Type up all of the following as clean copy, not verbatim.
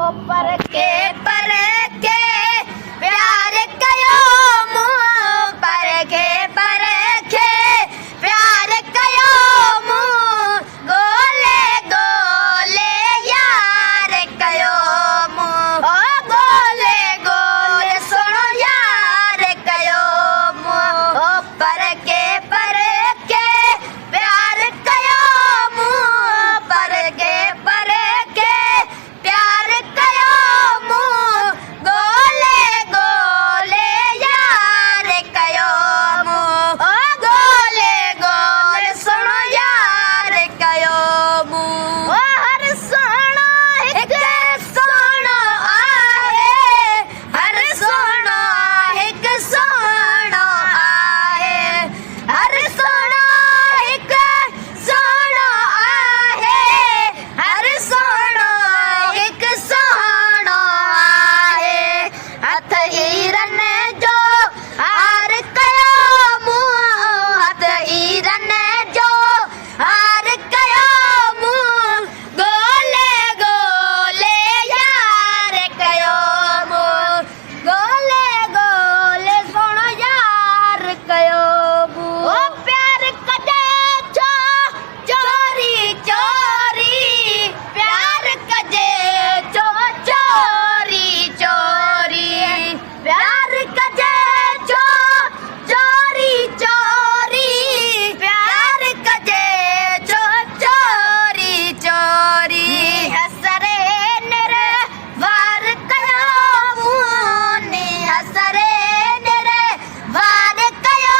पर के प्यार कयो मुँह पर के प्यार कयो मुँह गोले गोले यार कयो मुँह ओ गोले गोले सुनो यार कयो मुँह ओ पर के प्यार कयो मुँह पर के प्यार कयो मुँह गोले गोले यार कयो मुँह ओ गोले गोले सुनो यार कयो मुँह ओ हर सोनो हिक सोनो आहे हर सोनो हिक सोनो आहे हर सोनो हिक सोनो आहे हर सोनो हिक सोनो आहे हथ हीरन जो हार कयो मुँह हथ हीरन जो हार कयो मुँह गोले गोले यार कयो मुँह गोले गोले सुनो यार कयो मुँह ओ प्यार कजे छो चोरी चोरी प्यार कजे छो चोरी चोरी प्यार कजे छो चोरी चोरी प्यार कजे छो चोरी चोरी हसरे निर्वार कयो मुँह नी हसरे निर्वार कयो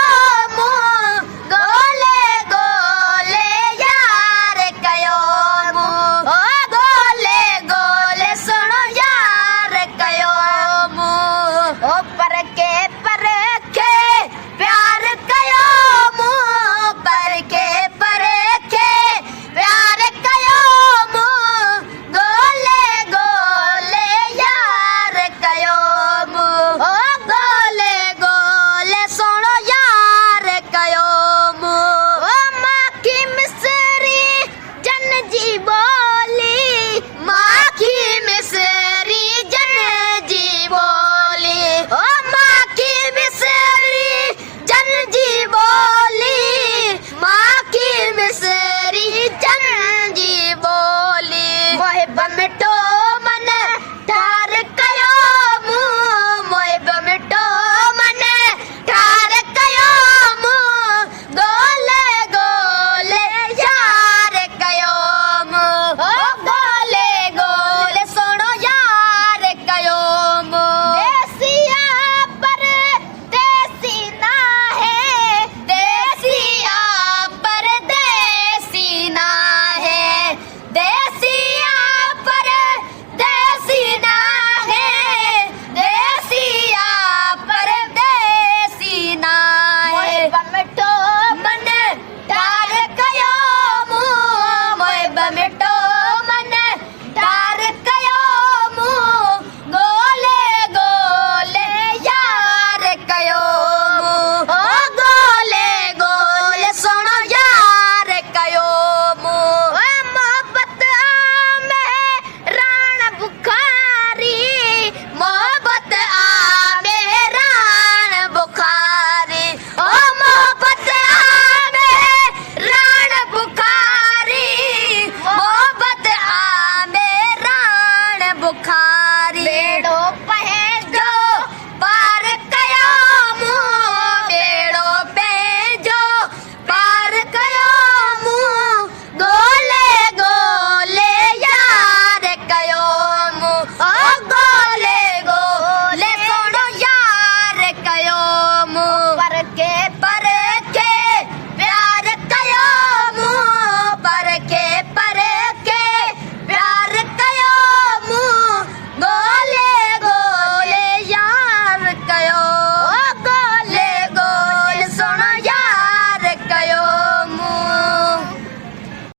मुँह गोले गोले यार कयो मुँह ओ गोले गोले सुनो यार कयो मुँह ओ पर के प्यार कयो मुँह पर के प्यार कयो मुँह गोले गोले यार कयो मुँह ओ गोले गोले सुनो यार कयो मुँह ओ माखी मिसरी जन जी बोली माखी मिसरी जन जी बोली ओ माखी मिसरी जन जी बोली माखी मिसरी जन जी बोली मोहिब मिटो मन ठार कयो मुँह मोहिब मिटो मन ठार कयो मुँह गोले गोले यार कयो मुँह ओ गोले गोले सुनो यार कयो मुँह देसिया पर देसी ना है देसिया पर देसी ना है देसिया पर देसी ना है देसिया पर देसी ना है मिटो मन ठार कयो मुँह मोहिब मिटो मन ठार कयो मुँह गोले गोले यार कयो मुँह ओ गोले गोले सुनो यार कयो मुँह ओ मोहब्बत में राण बुखारी मोहब्बत में राण बुखारी ओ मोहब्बत में राण बुखारी मोहब्बत में राण बुखारी